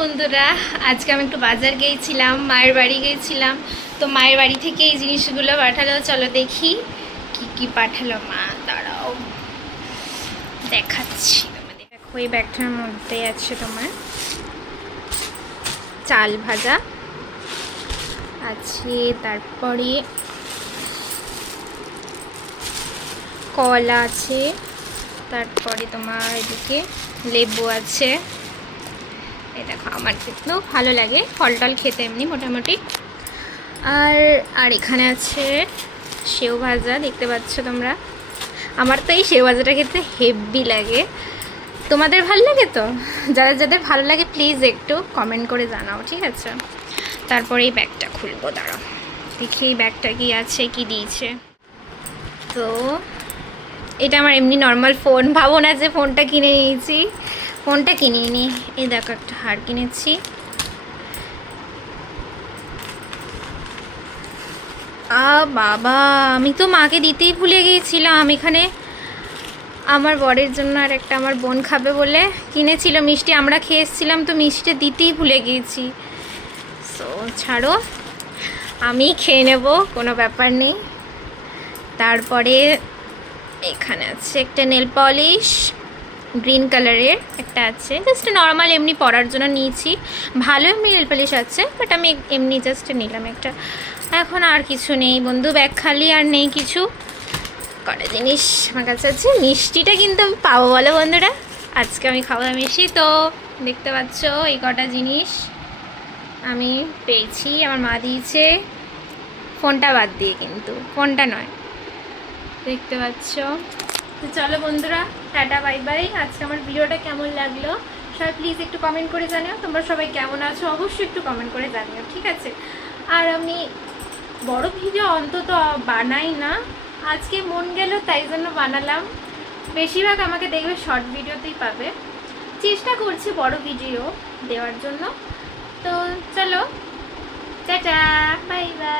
বন্ধুরা, আজকে আমি একটু বাজার গিয়েছিলাম মায়ের বাড়ি গিয়েছিলাম তো মায়ের বাড়ি থেকে এই জিনিসগুলো পাঠালো। চলো দেখি কি কি পাঠালো মা, দাঁড়াও। দেখাচ্ছি তোমাদের। দেখো, এই ব্যাগটার মধ্যে আছে তোমার চাল ভাজা, আছে তারপরে কলা আছে, তারপরে তোমার এদিকে লেবু আছে। দেখো আমার কিন্তু ভালো লাগে ফল টল খেতে এমনি মোটামুটি। আর আর এখানে আছে সেও ভাজা, দেখতে পাচ্ছ তোমরা। আমার তো এই সেও ভাজাটা খেতে হেভি লাগে। তোমাদের ভালো লাগে তো? যাদের যাদের ভালো লাগে প্লিজ একটু কমেন্ট করে জানাও, ঠিক আছে? তারপরে এই ব্যাগটা খুলবো, দাঁড়াও। দেখি এই ব্যাগটা কি আছে, কি দিয়েছে। তো, এটা আমার এমনি নর্মাল ফোন ভাবো না যে ফোনটা কিনে নিয়েছি। ফোনটা কিনিনি নি। এই দেখো, একটা হার কিনেছি। আ বাবা, আমি তো মাকে দিতেই ভুলে গিয়েছিলাম এখানে। আমার বরের জন্য আর একটা আমার বোন খাবে বলে কিনেছিল মিষ্টি, আমরা খেয়ে এসেছিলাম তো মিষ্টি দিতেই ভুলে গিয়েছি। সো ছাড়ো, আমি খেয়ে নেব, কোনো ব্যাপার নেই। তারপরে এখানে আছে একটা নেল পলিশ। গ্রিন কালারের একটা আছে। জাস্ট নর্মাল এমনি পরার জন্য নিয়েছি। ভালো এমনি নেল পলিশ আছে বাট আমি এমনি জাস্ট নিলাম একটা। এখন আর কিছু নেই বন্ধু ব্যাগ খালি আর নেই কিছু। কটা জিনিস আমার কাছে আছে। মিষ্টিটা কিন্তু আমি পাবো বলো বন্ধুরা। আজকে আমি খাওয়া মিষ্টি। তো দেখতে পাচ্ছ, এই কটা জিনিস আমি পেয়েছি। আমার মা দিয়েছে। ফোনটা বাদ দিয়ে কিন্তু, ফোনটা নয়। দেখতে পাচ্ছ। তো চলো বন্ধুরা, টাটা বাই বাই আজকে আমার ভিডিওটা কেমন লাগল, সবাই প্লিজ একটু কমেন্ট করে জানিও, তোমরা সবাই কেমন আছো? অবশ্যই একটু কমেন্ট করে জানিও, ঠিক আছে? আর আমি বড় ভিডিও অন্তত বানাই না, আজকে মন গেল তাই জন্য বানালাম। বেশিরভাগ আমাকে দেখবে শর্ট ভিডিওতেই পাবে। চেষ্টা করছি বড় ভিডিও দেওয়ার জন্য। তো চলো, টাটা বাই বাই